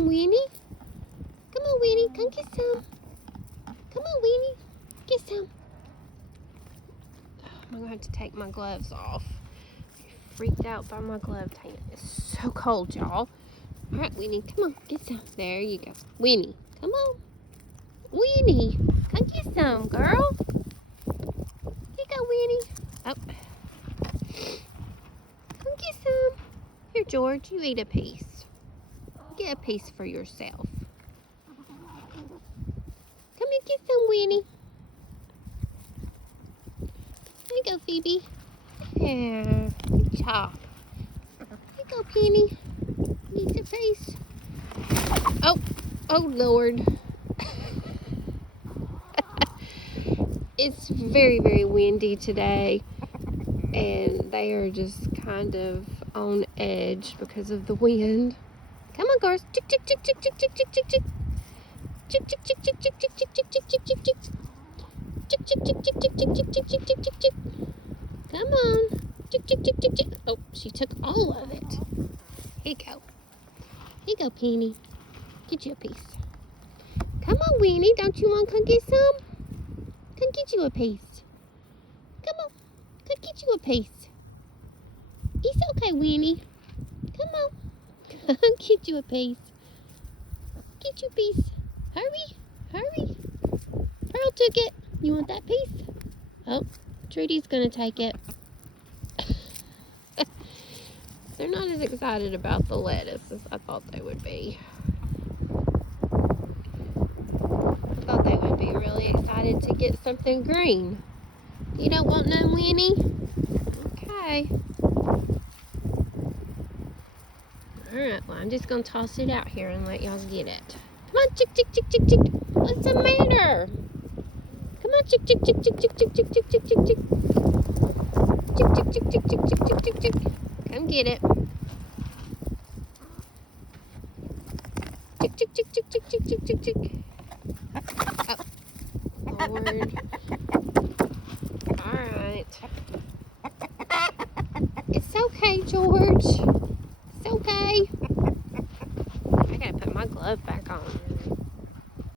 some, Winnie. Come on, Winnie. Come get some. Come on, Winnie. Get some. I'm going to have to take my gloves off. Freaked out by my gloved hand. It's so cold, y'all. All right, Winnie. Come on. Get some. There you go. Winnie. Come on. Winnie. Come get some, girl. Here you go, Winnie. Oh. Come get some. Here, George. You eat a piece. Get a piece for yourself. Come and get some, Winnie. There you go, Phoebe. Yeah, good job. Here you go, Penny. Need a piece. Oh Lord. It's very, very windy today, and they are just kind of on edge because of the wind. Come on, girls. Chick, chick, chick, chick, chick, chick, chick, chick, chick. Chick, chick, chick, chick, chick, chick, chick, chick, chick, chick, chick, chick. Chick, chick, chick, chick, chick, chick, chick, chick, chick, chick, chick, chick. Come on. Chick, chick, chick, chick, chick. Oh, she took all of it. Here you go. Here you go, Penny. Get you a piece. Come on, Winnie. Don't you want to come get some? Come get you a piece. Come on. Come get you a piece. It's okay, Winnie. Come on. Come get you a piece. Get you a piece. Hurry. Hurry. Pearl took it. You want that piece? Oh, Trudy's going to take it. They're not as excited about the lettuce as I thought they would be. I thought they would be really excited to get something green. You don't want none, Winnie? Okay. Alright, well, I'm just going to toss it out here and let y'all get it. Come on, chick, chick, chick, chick, chick. What's the matter? Come on, chick, chick, chick, chick, chick, chick, chick, chick, chick, chick, chick. Chick, chick, chick, chick, chick, chick, chick, chick, chick. Come get it. Chick, chick, chick, chick, chick, chick, chick, chick, chick. Oh, Lord.